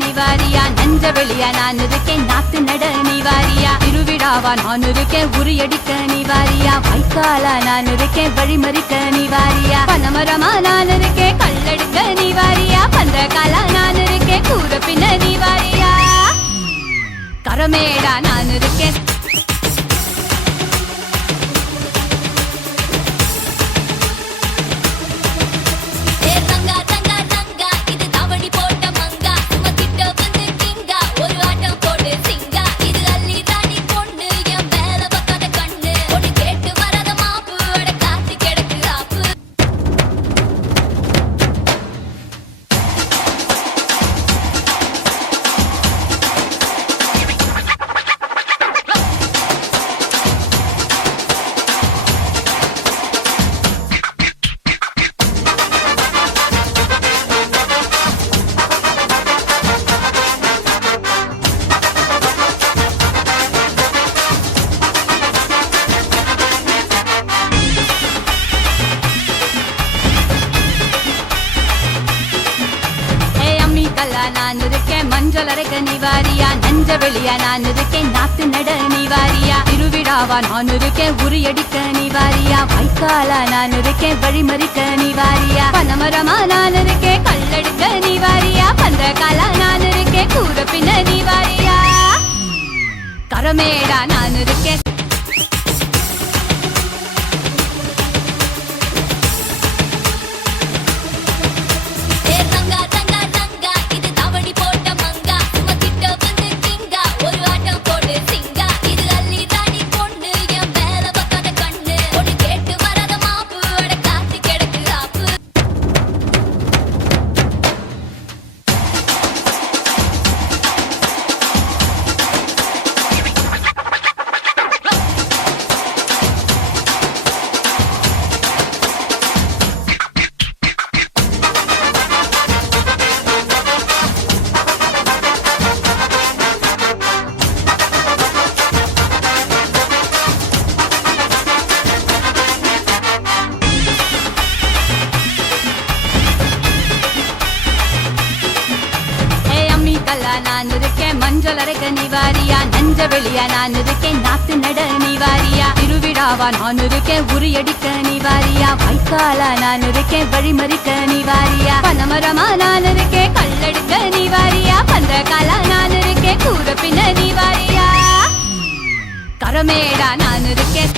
நீ வாரியா, நஞ்ச வெளியா நான் இருக்கேன் நாத்து நட நீ வாரியா, திருவிழாவா நான் இருக்கேன் உரியடிக்க நீ வாரியா, வைக்காலா நான் இருக்கேன் வழிமறிக்க நீ வாரியா, பனமரமா நான் இருக்கேன் கல்லெடுக்க நீ வாரியா, பந்தகாலா நான் இருக்கேன் கூற பின்ன நீ வாரியா, கரமேடா நான் இருக்கேன் நான் இருக்கேன் மஞ்சள் அரைக்க நீ வாரியா, நஞ்ச வெளியா நான் இருக்கேன் நாத்து நட நீ வாரியா, திருவிழாவா நான் இருக்கேன் உரியடிக்க நீ வாரியா, வைக்காலா நான் இருக்கேன் வழிமறிக்க நீ வாரியா, பனமரமா நான் இருக்கேன் கல்லெடுக்க நீ வாரியா, பந்தகாலா நான் இருக்கேன் கூற பின்ன நீ வாரியா, கரமேடா நான் இருக்கேன் நான் இருக்கேன் மஞ்சள் அரைக்க நீ வாரியா, நஞ்ச வெளியா நான் இருக்கேன் நாத்து நட நீ வாரியா, திருவிழாவா நான் இருக்கேன் உரியடிக்க நீ வாரியா, வைக்காலா நான் இருக்கேன் வழிமறிக்க நீ வாரியா, பனமரமா நான் இருக்கேன் கல்லெடுக்க நீ வாரியா, பந்தகாலா நான் இருக்கேன் கூற பின்ன நீ வாரியா, கரமேடா நான் இருக்கேன்